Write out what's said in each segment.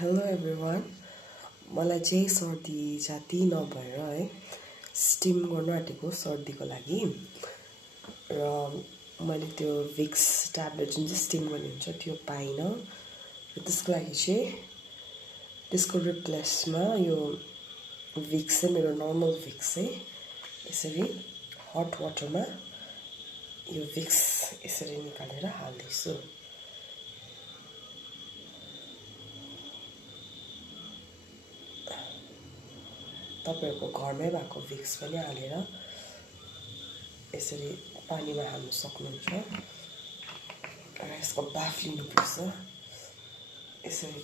Hello everyone मलाई चाहिँ सर्दी जाति नभएर है स्टिम गर्नु आँटेको सर्दीको लागि र मैले त्यो विक्स ट्याब्लेट जुन चाहिँ स्टिम गर्ने हुन्छ त्यो पाइनँ र त्यसको लागि चाहिँ त्यसको रिप्लेसमा यो विक्स चाहिँ मेरो नर्मल विक्स चाहिँ यसरी हट वाटरमा यो विक्स यसरी निकालेर हाल्दैछु। तपाईहरुको घरमै भएको विक्स पनि हालेर यसरी पानीमा हाल्न सक्नुहुन्छ र यसको बाफ लिनुपर्छ। यसरी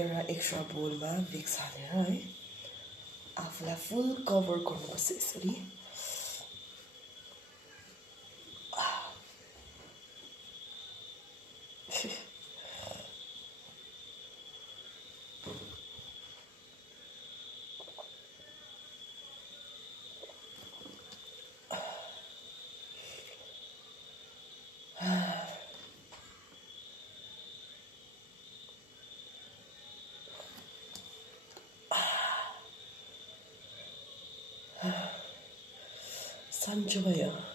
एउटा एक्स्ट्रा बोलमा विक्स हालेर है आफूलाई फुल कभर गर्नुपर्छ यसरी। सन्चो भयो।